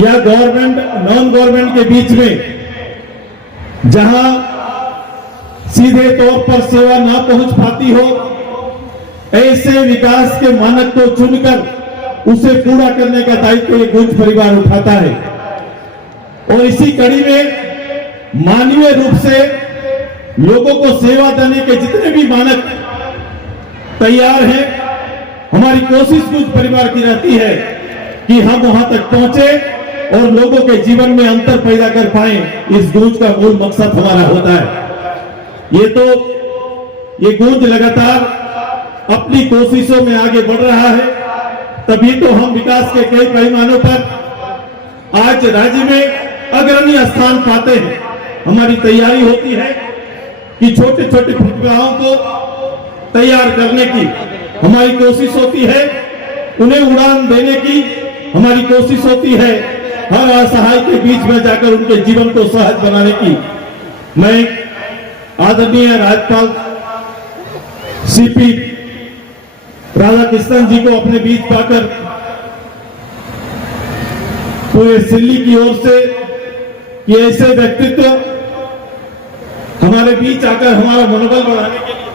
या government non government के बीच में जहां सीधे तौर पर सेवा ना पहुंच पाती हो, ऐसे विकास के मानक को चुनकर उसे पूरा करने का दायित्व ये गूंज परिवार उठाता है। और इसी कड़ी में मानवीय रूप से लोगों को सेवा देने के जितने भी मानक तैयार हैं, हमारी कोशिश गूंज परिवार की रहती है कि हम वहां तक पहुंचे और लोगों के जीवन में अंतर पैदा कर पाए। इस गूंज का मूल मकसद हमारा होता है। ये गूंज लगातार अपनी कोशिशों में आगे बढ़ रहा है, तभी तो हम विकास के कई पैमानों पर आज राज्य में अग्रणी स्थान पाते हैं। हमारी तैयारी होती है कि छोटे छोटे प्रतिभाओं को तैयार करने की हमारी कोशिश होती है, उन्हें उड़ान देने की हमारी कोशिश होती है, हर असहाय के बीच में जाकर उनके जीवन को सहज बनाने की। मैं आदरणीय राज्यपाल सीपी राधाकृष्णन जी को अपने बीच पाकर पूरे सिल्ली की ओर से कि ऐसे व्यक्तित्व हमारे बीच आकर हमारा मनोबल बढ़ाने के लिए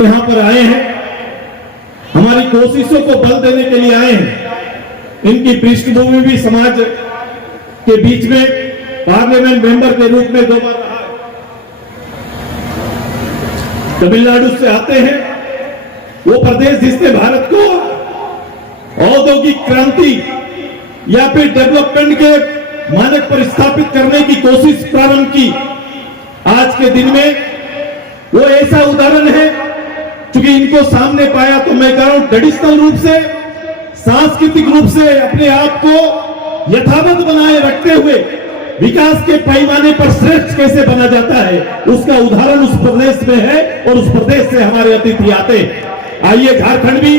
यहां पर आए हैं, हमारी कोशिशों को बल देने के लिए आए हैं। इनकी पृष्ठभूमि भी समाज के बीच में पार्लियामेंट मेंबर के रूप में 2 बार रहा है। तमिलनाडु से आते हैं, वो प्रदेश जिसने भारत को औद्योगिक क्रांति या फिर डेवलपमेंट के मानक पर स्थापित करने की कोशिश प्रारंभ की। आज के दिन में वो ऐसा उदाहरण है, क्योंकि इनको सामने पाया तो मैं कह रहा हूं ट्रेडिशनल रूप से, सांस्कृतिक रूप से अपने आप को यथावत बनाए रखते हुए विकास के पैमाने पर श्रेष्ठ कैसे बना जाता है, उसका उदाहरण उस प्रदेश में है और उस प्रदेश से हमारे अतिथि आते हैं। आइए, झारखंड भी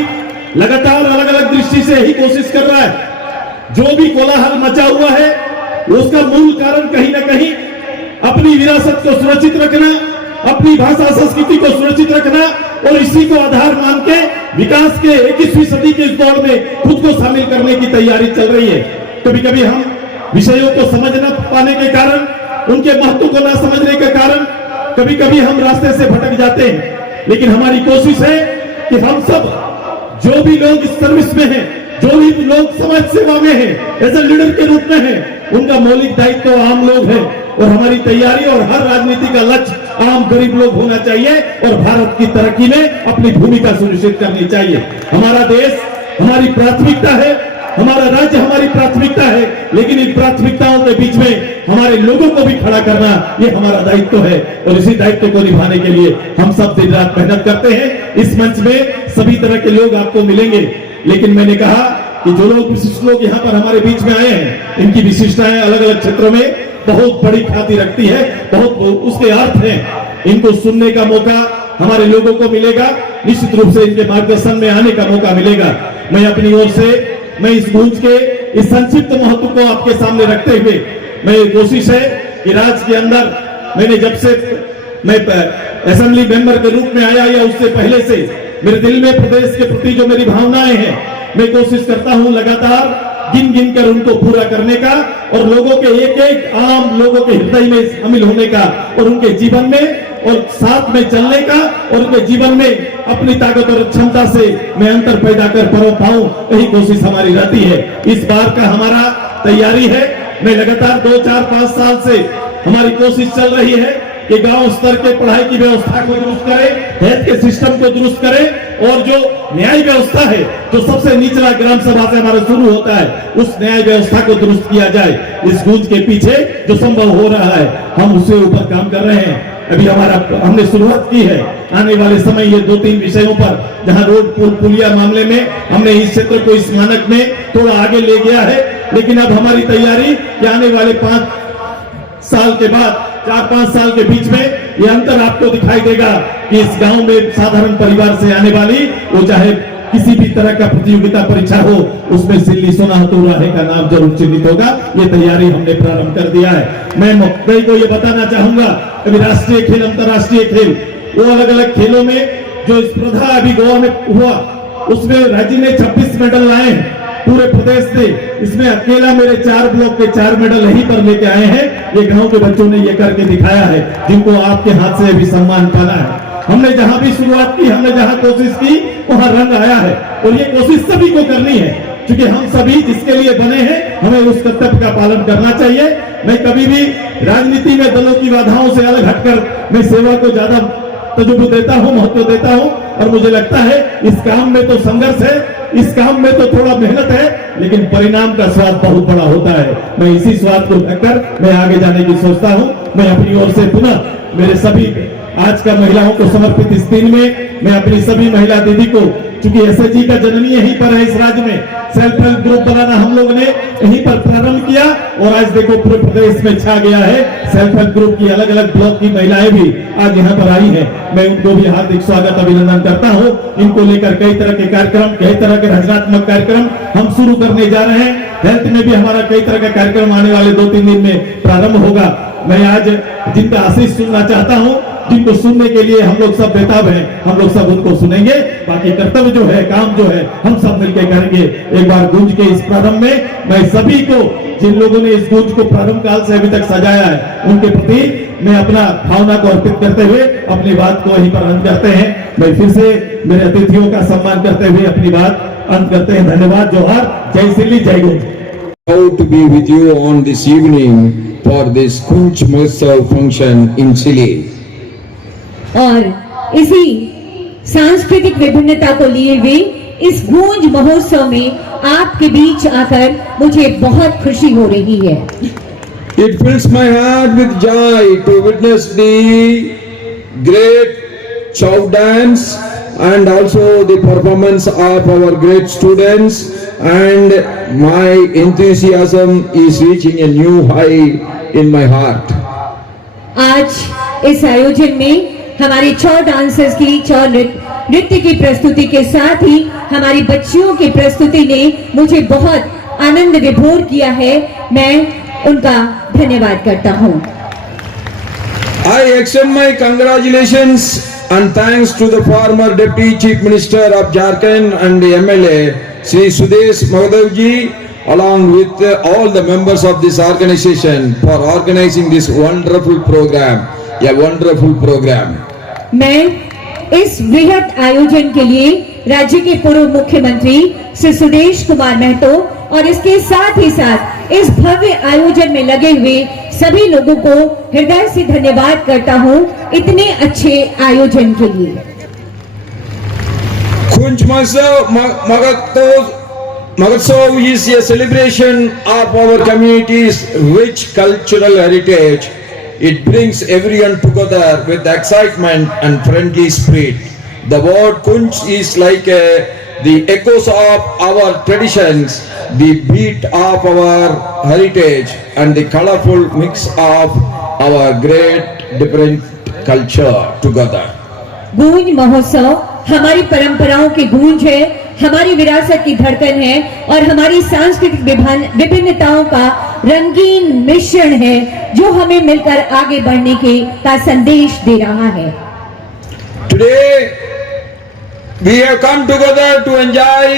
लगातार अलग अलग दृष्टि से ही कोशिश कर रहा है। जो भी कोलाहल मचा हुआ है उसका मूल कारण कहीं ना कहीं अपनी विरासत को सुरक्षित रखना, अपनी भाषा संस्कृति को सुरक्षित रखना और इसी को आधार मान के विकास के 21वीं सदी के इस दौर में खुद को शामिल करने की तैयारी चल रही है। कभी कभी हम विषयों को समझ न पाने के कारण, उनके महत्व को न समझने के कारण कभी कभी हम रास्ते से भटक जाते हैं। लेकिन हमारी कोशिश है कि हम सब जो भी लोग इस सर्विस में हैं, जो भी लोग समाज सेवा में हैं, एज ए लीडर के रूप में हैं, उनका मौलिक दायित्व तो आम लोग हैं। और हमारी तैयारी और हर राजनीति का लक्ष्य आम गरीब लोग होना चाहिए और भारत की तरक्की में अपनी भूमिका सुनिश्चित करनी चाहिए। हमारा देश हमारी प्राथमिकता है, हमारा राज्य हमारी प्राथमिकता है, लेकिन इन प्राथमिकताओं के बीच में हमारे लोगों को भी खड़ा करना ये हमारा दायित्व है। और इसी दायित्व को निभाने के लिए हम सब दिन रात मेहनत करते हैं। इस मंच में सभी तरह के लोग आपको मिलेंगे, लेकिन मैंने कहा कि जो लोग विशिष्ट लोग यहाँ पर हमारे बीच में आए हैं, इनकी विशिष्टताएं अलग अलग क्षेत्रों में बहुत बड़ी ख्याति रखती है, बहुत उसके अर्थ हैं। इनको सुनने का मौका हमारे लोगों को मिलेगा, निश्चित रूप से इनके मार्गदर्शन में आने का मौका मिलेगा। मैं अपनी ओर से मैं इस गूंज के इस संक्षिप्त महत्व को आपके सामने रखते हुए मैं कोशिश है कि राज्य के अंदर मैंने जब से मैं असेंबली मेंबर के रूप में आया या उससे पहले से मेरे दिल में प्रदेश के प्रति जो मेरी भावनाएं हैं, मैं कोशिश करता हूं लगातार गिन गिन कर उनको पूरा करने का और लोगों के एक एक आम लोगों के हृदय में शामिल होने का और उनके जीवन में और साथ में चलने का और उनके जीवन में अपनी ताकत और क्षमता से मैं अंतर पैदा कर पाऊं, यही कोशिश हमारी रहती है। इस बार का हमारा तैयारी है, मैं लगातार 2, 4, 5 साल से हमारी कोशिश चल रही है कि गांव स्तर के पढ़ाई की व्यवस्था को दुरुस्त करें, हेल्थ के सिस्टम को दुरुस्त करें और जो न्याय व्यवस्था है, जो सबसे निचला ग्राम सभा से हमारा शुरू होता है, उस न्याय व्यवस्था को दुरुस्त किया जाए। इस गूंज के पीछे जो संभव हो रहा है हम उसके ऊपर काम कर रहे हैं। अभी हमने शुरुआत की है। आने वाले समय ये 2-3 विषयों पर जहां रोड पुल पुलिया मामले में हमने इस क्षेत्र को इस मानक में थोड़ा आगे ले गया है, लेकिन अब हमारी तैयारी कि आने वाले 5 साल के बाद 4-5 साल के बीच में ये अंतर आपको दिखाई देगा कि इस गांव में साधारण परिवार से आने वाली, वो चाहे किसी भी तरह का प्रतियोगिता परीक्षा हो, उसमें सिल्ली सोनाहतुर राहे का नाम जरूर चिन्हित होगा। ये तैयारी हमने प्रारंभ कर दिया है। मैं मुख्य को ये बताना चाहूंगा, अभी राष्ट्रीय खेल, अंतर्राष्ट्रीय खेल, वो अलग अलग खेलों में जो स्पर्धा अभी गोवा में हुआ, उसमें राज्य ने 26 मेडल लाए हैं। पूरे प्रदेश से, इसमें अकेला मेरे 4 ब्लॉक के 4 मेडल यहीं पर लेके आए हैं। ये गांव के बच्चों ने ये करके दिखाया है, जिनको आपके हाथ से भी सम्मान पाना है। हमने जहां भी शुरुआत की, हमने जहां कोशिश की, वहां रंग आया है। और ये कोशिश सभी को करनी है, क्योंकि हम सभी जिसके लिए बने हैं, हमें उस कर्तव्य का पालन करना चाहिए। मैं कभी भी राजनीति में दलों की बाधाओं से अलग हटकर मैं सेवा को ज्यादा तजुर्बा देता हूं, महत्व देता हूं। और मुझे लगता है इस काम में तो संघर्ष है, इस काम में तो थोड़ा मेहनत है, लेकिन परिणाम का स्वाद बहुत बड़ा होता है। मैं इसी स्वाद को लेकर मैं आगे जाने की सोचता हूं। मैं अपनी ओर से पुनः मेरे सभी आज का महिलाओं को समर्पित इस दिन में मैं अपनी सभी महिला दीदी को, क्योंकि एसएचजी का जननी यहीं पर है, इस राज्य में सेल्फ हेल्प ग्रुप बनाना हम लोग ने यहीं पर प्रारंभ किया और आज देखो पूरे प्रदेश में छा गया है। सेल्फ हेल्प ग्रुप की अलग अलग ब्लॉक की महिलाएं भी आज यहाँ पर आई हैं। मैं उनको भी हार्दिक स्वागत अभिनंदन करता हूँ। इनको लेकर कई तरह के कार्यक्रम, कई तरह के रचनात्मक कार्यक्रम हम शुरू करने जा रहे हैं। हेल्थ में भी हमारा कई तरह का कार्यक्रम आने वाले 2-3 दिन में प्रारंभ होगा। मैं आज जिनका आशीष सुनना चाहता हूँ, जिनको सुनने के लिए हम लोग सब बेताब हैं, हम लोग सब उनको सुनेंगे। बाकी कर्तव्य जो है, काम जो है, हम सब मिलकर करेंगे। एक बार गूंज के इस प्रारंभ में मैं सभी को, जिन लोगों ने इस गूंज को प्रारंभ काल से अभी तक सजाया है, उनके प्रति मैं अपना भावना को अर्पित करते हुए अपनी बात को यहीं पर अंत करते हैं। मैं फिर से मेरे अतिथियों का सम्मान करते हुए अपनी बात अंत करते हैं। धन्यवाद। जोहार। जय सिल्ली, जय गूंज। Proud to be with you on this evening for this Kunch Mahotsav function in Chile. और इसी सांस्कृतिक विभिन्नता को लिए हुए इस गूंज महोत्सव में आपके बीच आकर मुझे बहुत खुशी हो रही है। It fills my heart with joy to witness the great chow dance and also the performance of our great students, and my enthusiasm is reaching a new high in my heart. आज इस आयोजन में हमारे छौ dancers की, छौ नृत्य की प्रस्तुति के साथ ही हमारी बच्चियों की प्रस्तुति ने मुझे बहुत आनंद विभोर किया है। मैं उनका धन्यवाद करता हूँ। I extend my congratulations and thanks to the former Deputy Chief Minister of Jharkhand and the MLA, Sri Sudesh Mahadeo ji, along with all the members of this organization for organizing this wonderful program, a wonderful program. मैं इस बृहद आयोजन के लिए राज्य के पूर्व मुख्यमंत्री श्री सुदेश कुमार महतो और इसके साथ ही साथ इस भव्य आयोजन में लगे हुए सभी लोगों को हृदय से धन्यवाद करता हूं इतने अच्छे आयोजन के लिए। Kunch Mahotsav is a celebration of our community's rich cultural heritage. It brings everyone together with excitement and friendly spirit. The word Kunch is like the echoes of our traditions, the beat of our heritage, and the colorful mix of our great different culture together. गूंज महोत्सव हमारी परंपराओं की गूंज है, हमारी विरासत की धड़कन है और हमारी सांस्कृतिक विभिन्नताओं का रंगीन मिश्रण है जो हमें मिलकर आगे बढ़ने का संदेश दे रहा है। Today we have come together to enjoy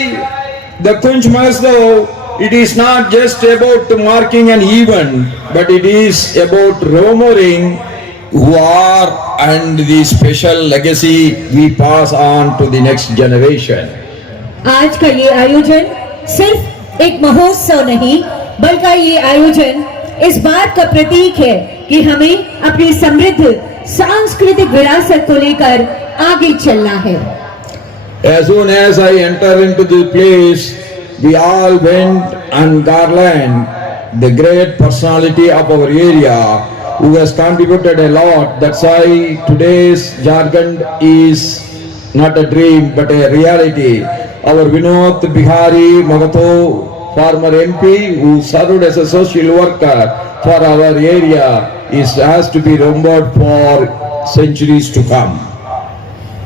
the Kunch Mahotsav. It is not just about marking an event, but it is about remembering who are and the special legacy we pass on to the next generation. आज का ये आयोजन सिर्फ एक महोत्सव नहीं, बल्कि ये आयोजन इस बात का प्रतीक है कि हमें अपनी समृद्ध सांस्कृतिक विरासत को लेकर आगे चलना है। As soon as I enter into the place, we all went and garland the great personality of our area who has contributed a lot. That's why today's Jharkhand is not a dream but a reality. Our Vinod Bihari Mahto, former MP who served as a social worker for our area, has to be remembered for centuries to come.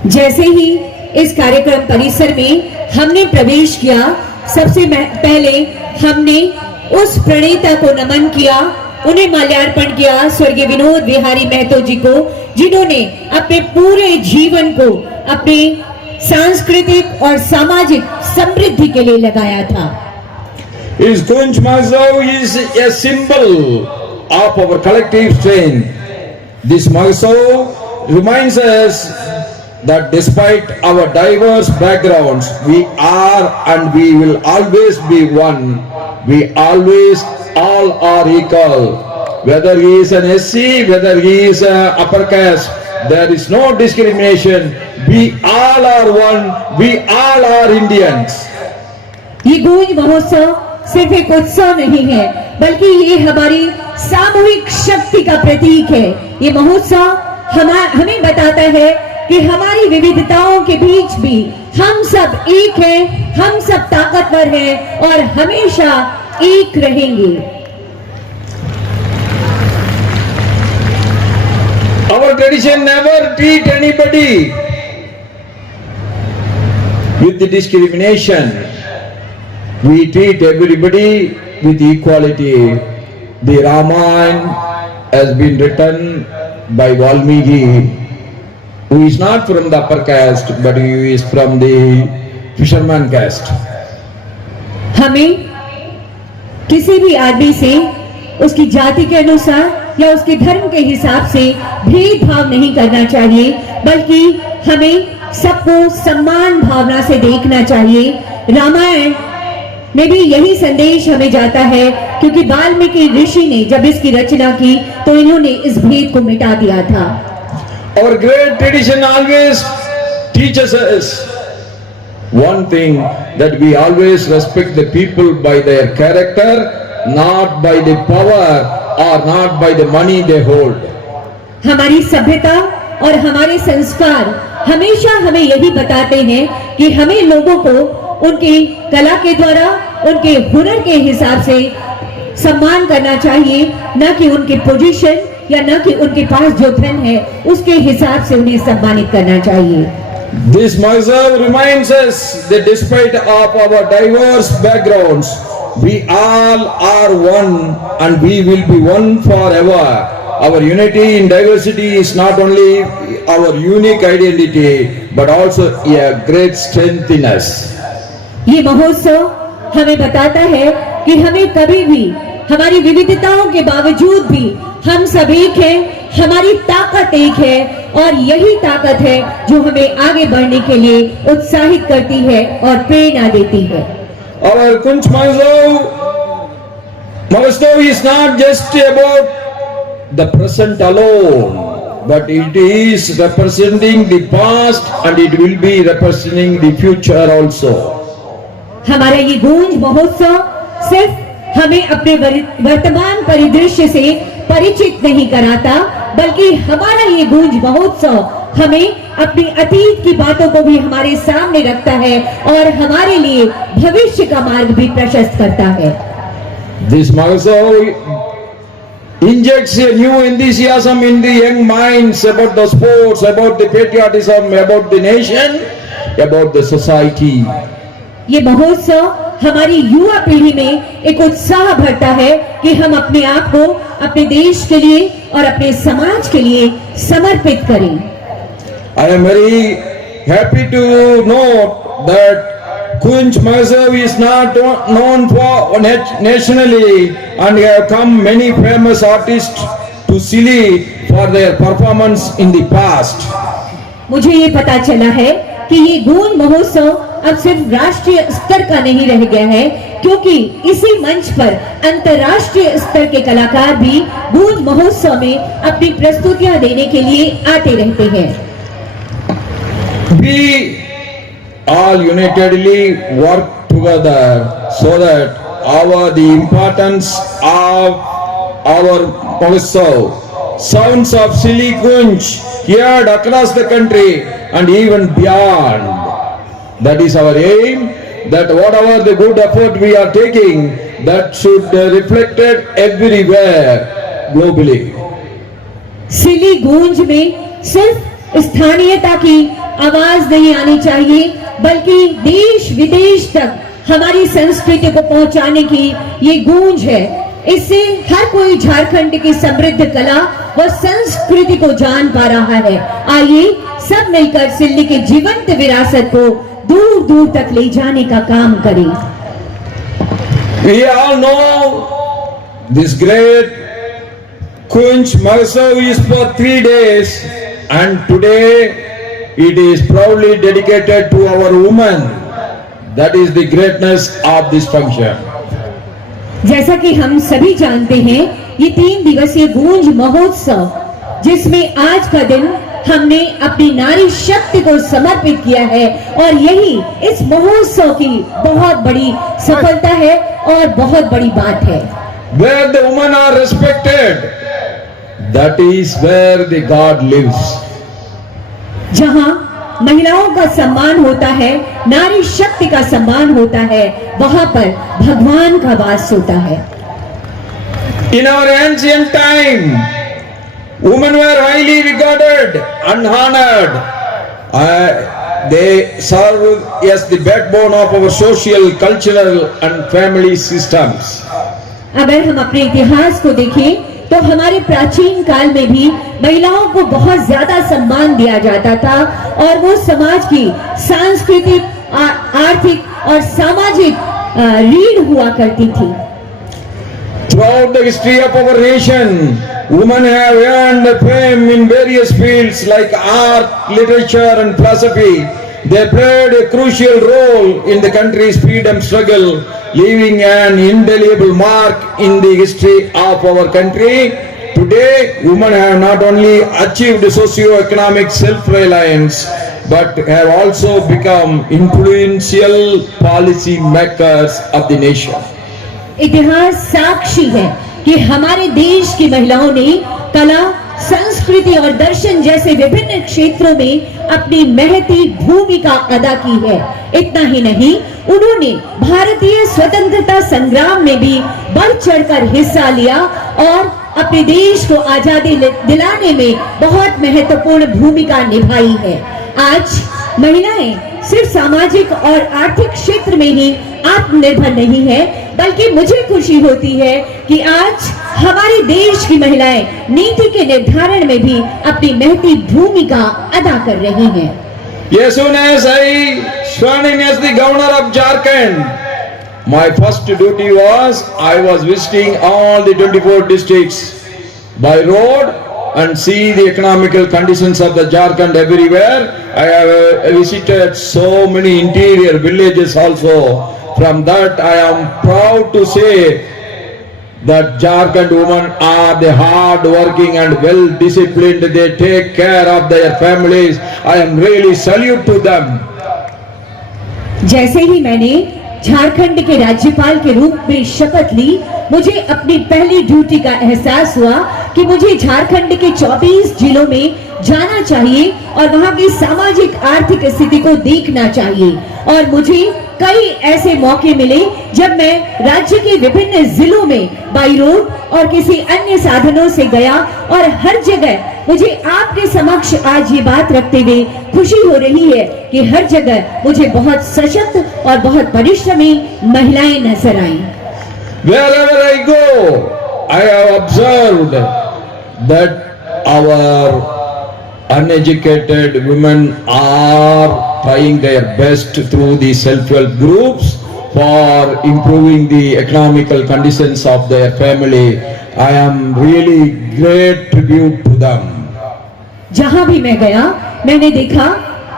जैसे ही इस कार्यक्रम परिसर में हमने प्रवेश किया, सबसे पहले हमने उस प्रणेता को नमन किया, उन्हें माल्यार्पण किया, स्वर्गीय विनोद बिहारी महतो जी को, जिन्होंने अपने पूरे जीवन को अपने सांस्कृतिक और सामाजिक समृद्धि के लिए लगाया था। Is Kunj Mahotsav is a symbol of our collective strength. This Mahotsav reminds us that despite our diverse backgrounds, we are and we will always be one. We always all are equal. Whether he is an SC, whether he is an upper caste, there is no discrimination. We all are one. We all are Indians. ये गूंज महोत्सव सिर्फ एक उत्सव नहीं है, बल्कि ये हमारी सामूहिक शक्ति का प्रतीक है। ये महोत्सव हमें बताता है कि हमारी विविधताओं के बीच भी हम सब एक हैं, हम सब ताकतवर हैं और हमेशा एक रहेंगे। Our tradition never treat anybody with the discrimination. We treat everybody with equality. The Ramayana has been written by Valmiki, who is not from the upper caste, but he is from the fisherman caste. हमें किसी भी आदमी से उसकी जाति के अनुसार या उसके धर्म के हिसाब से भेदभाव नहीं करना चाहिए, बल्कि हमें सबको सम्मान भावना से देखना चाहिए। रामायण में भी यही संदेश हमें जाता है, क्योंकि वाल्मीकि ऋषि ने जब इसकी रचना की तो इन्होंने इस भेद को मिटा दिया था। Our great tradition always teaches us one thing, that we always respect the people by their character, not by the power or not by the money they hold. हमारी सभ्यता और हमारे संस्कार हमेशा हमें यही बताते हैं कि हमें लोगों को उनकी कला के द्वारा, उनके हुनर के हिसाब से सम्मान करना चाहिए, न कि उनके पोजीशन या न कि उनके पास जो धन है उसके हिसाब से उन्हें सम्मानित करना चाहिए। This Mahotsav reminds us that despite of our diverse backgrounds, we all are one and we will be one forever. Our unity in diversity is not only our unique identity, but also a great strength in us. ये महोत्सव हमें बताता है कि हमें कभी भी हमारी विविधताओं के बावजूद भी हम सब एक हैं, हमारी ताकत एक है और यही ताकत है जो हमें आगे बढ़ने के लिए उत्साहित करती है और प्रेरणा देती है। Our Kunj Mahotsav is not just about the present alone, but it is representing the past and it will be representing the future also. हमारा ये गूंज महोत्सव सिर्फ हमें अपने वर्तमान परिदृश्य से परिचित नहीं कराता, बल्कि हमारा ये गूंज महोत्सव हमें अपनी अतीत की बातों को भी हमारे सामने रखता है और हमारे लिए भविष्य का मार्ग भी प्रशस्त करता है। This Mahotsav injects a new enthusiasm in the young minds about the sports, about the patriotism, about the nation, about the society. ये महोत्सव हमारी युवा पीढ़ी में एक उत्साह भरता है कि हम अपने आप को अपने देश के लिए और अपने समाज के लिए समर्पित करें। I am very happy to note that Kunj Mahotsav is not known for nationally, and have come many famous artists to Silli for their performance in the past. मुझे ये पता चला है कि ये गूंज महोत्सव अब सिर्फ राष्ट्रीय स्तर का नहीं रह गया है, क्योंकि इसी मंच पर अंतर्राष्ट्रीय स्तर के कलाकार भी गूंज महोत्सव में अपनी प्रस्तुतियां देने के लिए आते रहते हैं। We all unitedly work together so that the importance of our Mahotsav, sounds of Silli Kunj heard across the country and even beyond. That is our aim, that whatever the good effort we are taking, that should reflected everywhere globally. सिली गूंज में सिर्फ स्थानीयता की आवाज नहीं आनी चाहिए, बल्कि देश विदेश तक हमारी संस्कृति को पहुंचाने की ये गूंज है। इससे हर कोई झारखंड की समृद्ध कला व संस्कृति को जान पा रहा है। आइए सब मिलकर सिल्ली की जीवंत विरासत को दूर दूर तक ले जाने का काम करें। We all know this great Kunj Mahotsav is for 3 days, and today it is proudly dedicated to our women. That is the greatness of this function. जैसा कि हम सभी जानते हैं, ये 3 दिवसीय गूंज महोत्सव, जिसमें आज का दिन हमने अपनी नारी शक्ति को समर्पित किया है, और यही इस महोत्सव की बहुत बड़ी सफलता है और बहुत बड़ी बात है। Where the women are respected, that is where the God lives. जहां महिलाओं का सम्मान होता है, नारी शक्ति का सम्मान होता है, वहां पर भगवान का वास होता है। In our ancient time, women were highly regarded and honored. They serve as the backbone of our social, cultural and family systems. अगर हम अपने इतिहास को देखें तो हमारे प्राचीन काल में भी महिलाओं को बहुत ज्यादा सम्मान दिया जाता था, और वो समाज की सांस्कृतिक, आर्थिक और सामाजिक रीढ़ हुआ करती थी। Throughout the history of our nation, women have earned fame in various fields like art, literature and philosophy. They played a crucial role in the country's freedom struggle, leaving an indelible mark in the history of our country. Today, women have not only achieved socio-economic self-reliance, but have also become influential policy makers of the nation. इतिहास साक्षी है कि हमारे देश की महिलाओं ने कला, संस्कृति और दर्शन जैसे विभिन्न क्षेत्रों में अपनी महती भूमिका अदा की है। इतना ही नहीं, उन्होंने भारतीय स्वतंत्रता संग्राम में भी बढ़ चढ़कर हिस्सा लिया और अपने देश को आजादी दिलाने में बहुत महत्वपूर्ण भूमिका निभाई है। आज महिलाएं सिर्फ सामाजिक और आर्थिक क्षेत्र में ही आत्मनिर्भर नहीं है, बल्कि मुझे खुशी होती है कि आज हमारे देश की महिलाएं नीति के निर्धारण में भी अपनी महती भूमिका अदा कर रही हैं। As soon as I sworn in as the governor of Jharkhand, my first duty was I was visiting all the 24 districts by road and see the economical conditions of the Jharkhand everywhere. I have visited so many interior villages also. From that I am proud to say that Jharkhand women are the hard working and well disciplined. They take care of their families. I am really salute to them. जैसे ही मैंने झारखंड के राज्यपाल के रूप में शपथ ली, मुझे अपनी पहली ड्यूटी का एहसास हुआ कि मुझे झारखंड के 24 जिलों में जाना चाहिए और वहां की सामाजिक आर्थिक स्थिति को देखना चाहिए। और मुझे कई ऐसे मौके मिले जब मैं राज्य के विभिन्न जिलों में बाई रोड और किसी अन्य साधनों से गया, और हर जगह मुझे आपके समक्ष आज ये बात रखते हुए खुशी हो रही है कि हर जगह मुझे बहुत सशक्त और बहुत परिश्रमी महिलाएं नजर आई। Wherever I go, I have observed that our uneducated women are trying their best through the self-help groups for improving the economical conditions of their family. I am really great tribute to them. जहां भी मैं गया, मैंने देखा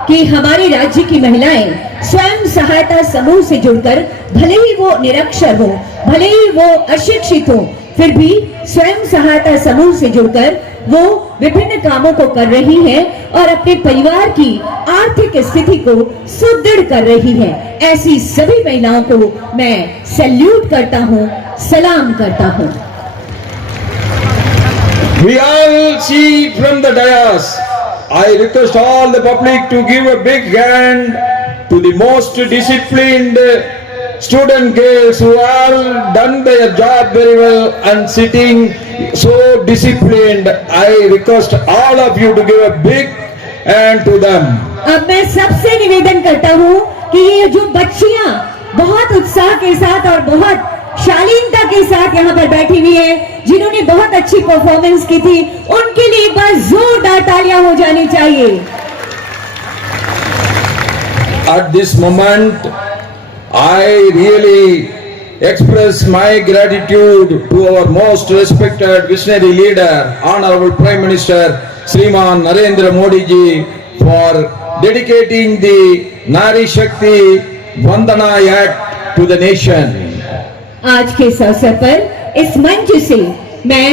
कि हमारे राज्य की महिलाएं स्वयं सहायता समूह से जुड़कर, भले ही वो निरक्षर हो, भले ही वो अशिक्षित हो, फिर भी स्वयं सहायता समूह से जुड़कर वो विभिन्न कामों को कर रही हैं और अपने परिवार की आर्थिक स्थिति को सुदृढ़ कर रही हैं। ऐसी सभी महिलाओं को मैं सैल्यूट करता हूं, सलाम करता हूं। We all see from the dais. I request all the public to give a big hand to the most disciplined student girls who all done their job very well and sitting so disciplined. I request all of you to give a big hand to them. अब मैं सबसे निवेदन करता हूँ कि ये जो बच्चियां बहुत उत्साह के साथ और बहुत शालीनता के साथ यहाँ पर बैठी हुई है, जिन्होंने बहुत अच्छी परफॉर्मेंस की थी, उनके लिए एक बार जोरदार तालियां हो जानी चाहिए। At this moment, I really express my gratitude to our most respected visionary leader, Honorable Prime Minister Shriman Narendra Modi ji, for dedicating the Nari Shakti Vandana Act to the nation. आज के इस अवसर पर इस मंच से मैं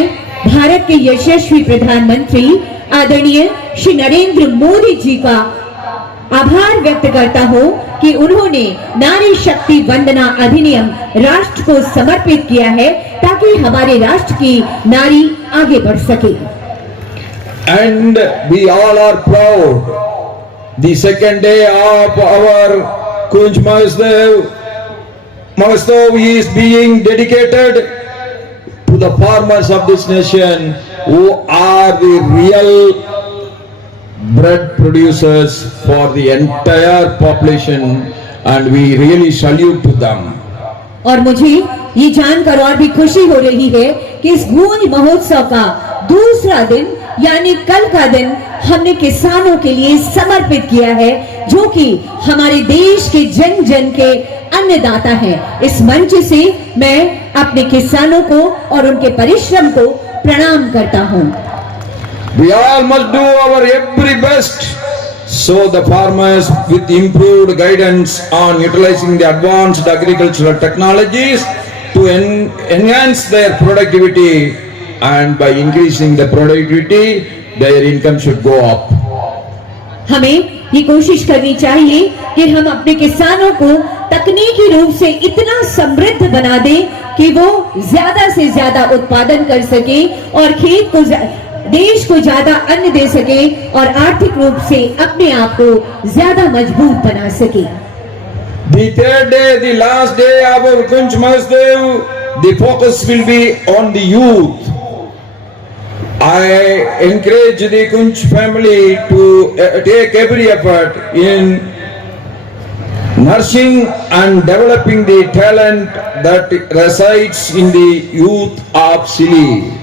भारत के यशस्वी प्रधानमंत्री आदरणीय श्री नरेंद्र मोदी जी का आभार व्यक्त करता हूं कि उन्होंने नारी शक्ति वंदना अधिनियम राष्ट्र को समर्पित किया है ताकि हमारे राष्ट्र की नारी आगे बढ़ सके। And we all are proud. The second day of our Kunj Mahotsav is being dedicated to the farmers of this nation who are the real bread producers for the entire population, and we really salute to them. और मुझे ये जानकर और भी खुशी हो रही है कि इस गूंज महोत्सव का दूसरा दिन यानी कल का दिन हमने किसानों के लिए समर्पित किया है, जो कि हमारे देश के जन जन के अन्नदाता हैं। इस मंच से मैं अपने किसानों को और उनके परिश्रम को प्रणाम करता हूं। We all must do our every best so the farmers with improved guidance on utilizing the advanced agricultural technologies to enhance their productivity, and by increasing the productivity their income should go up. हमें ये कोशिश करनी चाहिए कि हम अपने किसानों को तकनीकी रूप से इतना समृद्ध बना दें कि वो ज्यादा से ज्यादा उत्पादन कर सके और खेत को देश को ज्यादा अन्न दे सके और आर्थिक रूप से अपने आप को ज्यादा मजबूत बना सके। The third day, the last day of our Kunj Mahotsav, the focus will be on the youth. I encourage the Kunj family to take every effort in nurturing and developing the talent that resides in the youth of Sili.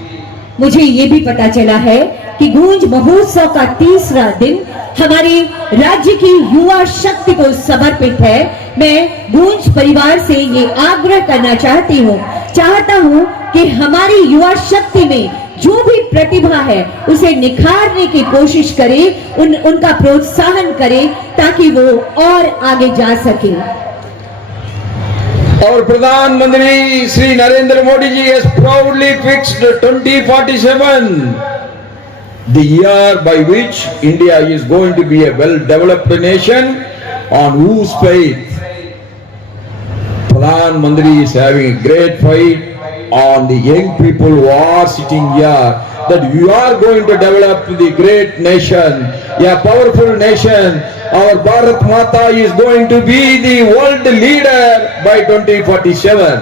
मुझे ये भी पता चला है कि गूंज महोत्सव का तीसरा दिन हमारे राज्य की युवा शक्ति को समर्पित है। मैं गूंज परिवार से ये आग्रह करना चाहता हूँ कि हमारी युवा शक्ति में जो भी प्रतिभा है उसे निखारने की कोशिश करें, उनका प्रोत्साहन करें ताकि वो और आगे जा सके। Our Pradhan Mantri Sri Narendra Modi ji has proudly fixed 2047, the year by which India is going to be a well-developed nation on whose faith Pradhan Mantri is having a great fight on the young people who are sitting here, that you are going to develop the great nation, a powerful nation. Our Bharat Mata is going to be the world leader by 2047.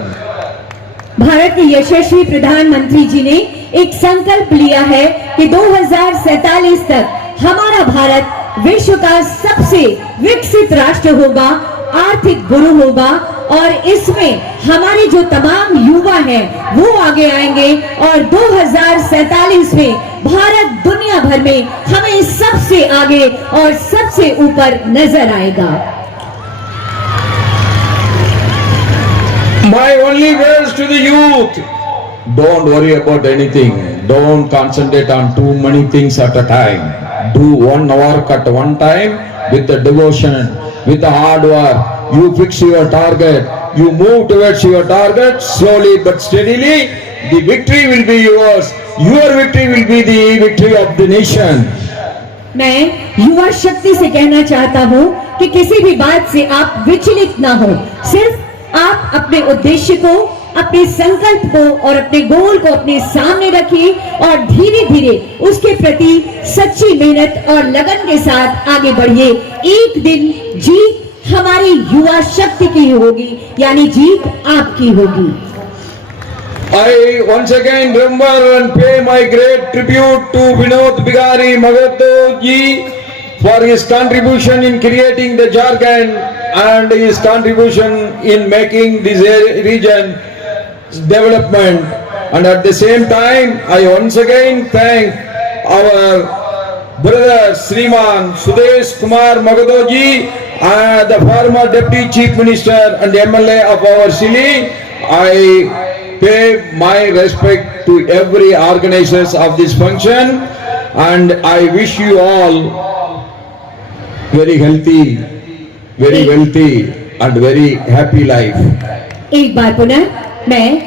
Bharat के यशस्वी प्रधानमंत्री जी ने एक संकल्प लिया है कि 2047 तक हमारा भारत विश्व का सबसे विकसित राष्ट्र होगा, आर्थिक गुरु होगा और इसमें हमारे जो तमाम युवा हैं वो आगे आएंगे और 2047 में भारत दुनिया भर में हमें सबसे आगे और सबसे ऊपर नजर आएगा। My only words to the youth: don't worry about anything. Don't concentrate on too many things at a time. Do one work at one time with the devotion, with the hard work. You fix your target. You move towards your target slowly but steadily. The victory will be yours. Your victory will be the victory of the nation. मैं युवा शक्ति से कहना चाहता हूँ कि किसी भी बात से आप विचलित ना हो, सिर्फ आप अपने उद्देश्य को, अपने संकल्प को और अपने गोल को अपने सामने रखिए और धीरे धीरे उसके प्रति सच्ची मेहनत और लगन के साथ आगे बढ़िए। एक दिन जीत हमारी युवा शक्ति की होगी, यानी जीत आपकी होगी। I once again remember and pay my great tribute to Vinod Bihari Mahto ji for his contribution in creating the Jharkhand and his contribution in making this region development. And at the same time, I once again thank our brother Shriman Sudesh Kumar Mahto ji, the former Deputy Chief Minister and MLA of our Sili. I pay my respect to every organizers of this function, and I wish you all very healthy, very wealthy, and very happy life. एक बार पुनः मैं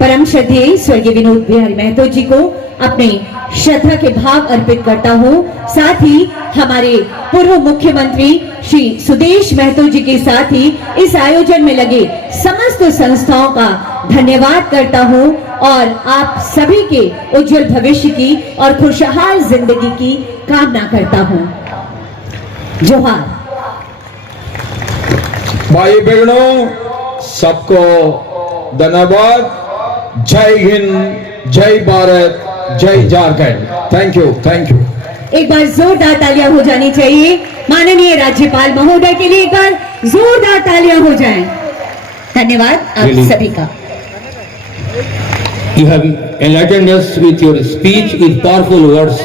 परम श्रद्धेय स्वर्गीय विनोद बिहारी महतो जी को अपने श्रद्धा के भाव अर्पित करता हूँ। साथ ही हमारे पूर्व मुख्यमंत्री श्री सुदेश महतो जी के साथ ही इस आयोजन में लगे समस्त संस्थाओं का धन्यवाद करता हूँ और आप सभी के उज्जवल भविष्य की और खुशहाल जिंदगी की कामना करता हूँ। जोहार। भाई बहनों, सबको धन्यवाद। जय हिंद, जय भारत, जय Jharkhand. Thank you, thank you. एक बार जोरदार तालियां हो जानी चाहिए माननीय राज्यपाल महोदय के लिए। एक बार जोरदार तालियां हो जाएं। धन्यवाद आप Really? सभी का। You have enlightened us with your speech, with powerful words.